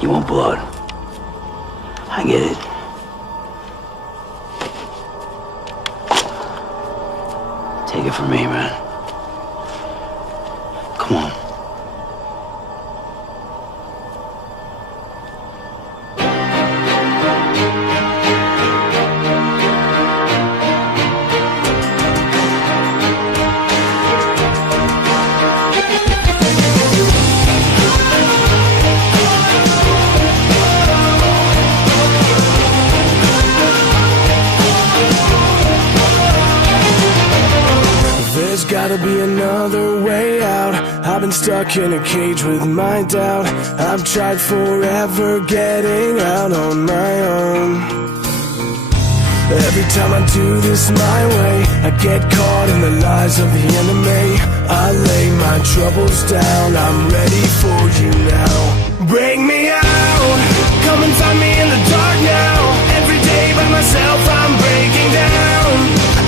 You want blood. I get it. Take it from me, man. Come on. There's gotta be another way out. I've been stuck in a cage with my doubt. I've tried forever getting out on my own. Every time I do this my way, I get caught in the lies of the enemy. I lay my troubles down, I'm ready for you now. Bring me out, come and find me in the dark now. Every day by myself I'm breaking down.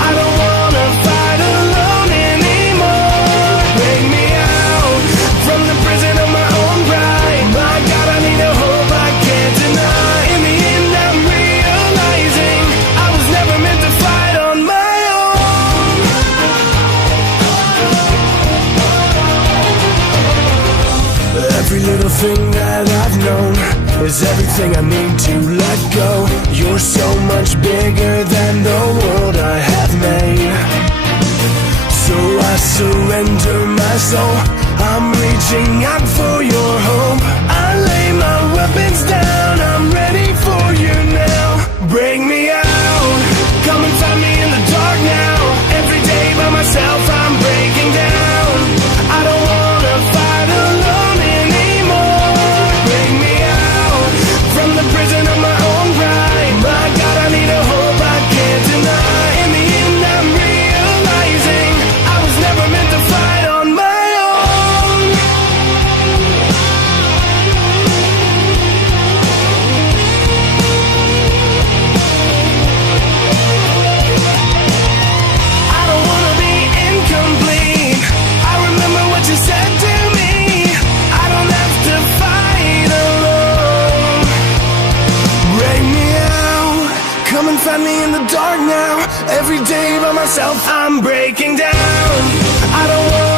I don't wanna fight alone anymore. Bring me out from the prison of my own pride. My God, I need a hope I can't deny. In the end I'm realizing I was never meant to fight on my own. Every little thing that I've known is everything I need to let go. You're so much bigger than the world I have made. So I surrender my soul. I'm reaching out for your hope. I lay my weapons down. I'm ready for you now. Bring me out. Come and find me in the dark now. Every day by myself I'm breaking down. I don't wanna fight alone anymore. Bring me out from the prison of my own pride. My God, I need a hope I can't deny. In the end I'm realizing I was never meant to fight on my own. I don't wanna be incomplete. I remember what you said to me. I don't have to fight alone. Bring me out. Come and find me in the dark now. Every day by myself I'm breaking down. I don't want